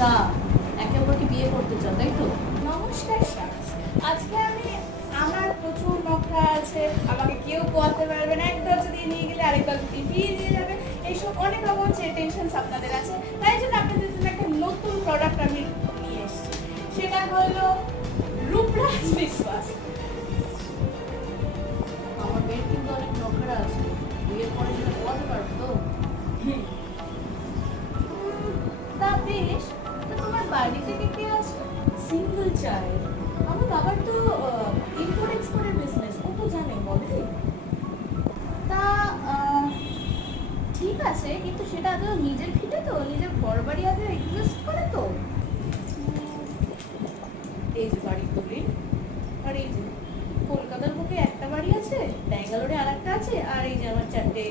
তা একে অপরকে বিয়ে করতে চাও, তাই তো? নমস্কার স্যার, আজকে আমি আমার প্রচুর নখরা আছে, আমাকে কেউ পোয়াতে পারবে না, এক দরজা দিয়ে নিয়ে গেলে আরেক দরজা দিয়ে ফিরিয়ে দিয়ে যাবে, এইসব অনেক রকম টেনশন আপনাদের আছে। তাই জন্য আপনাদের জন্য একটা নতুন প্রোডাক্ট আমি নিয়ে এসেছি, সেটা হলো রূপরাজ বিশ্বাস। আমার মেয়ের কিন্তু অনেক নখরা আছে, বিয়ের পরে সেটা পোয়াতে পারবো তো? তা বেশ, তো তোমার বাড়িতে কে কে আছে? Single child. আমার বাবার তো ইম্পোর্ট এক্সপোর্টের বিজনেস, ও তো জানে বলে। তা ঠিক আছে, কিন্তু সেটা আদৌ নিজের ভিটে তো, নিজের ঘর বাড়ি আদৌ এক্সিস্ট করে তো? এই যে বাড়ির দলিল, আর এই যে কলকাতার বুকে একটা বাড়ি আছে, ব্যাঙ্গালোরে আর একটা আছে, আর এই যে আমার 4টে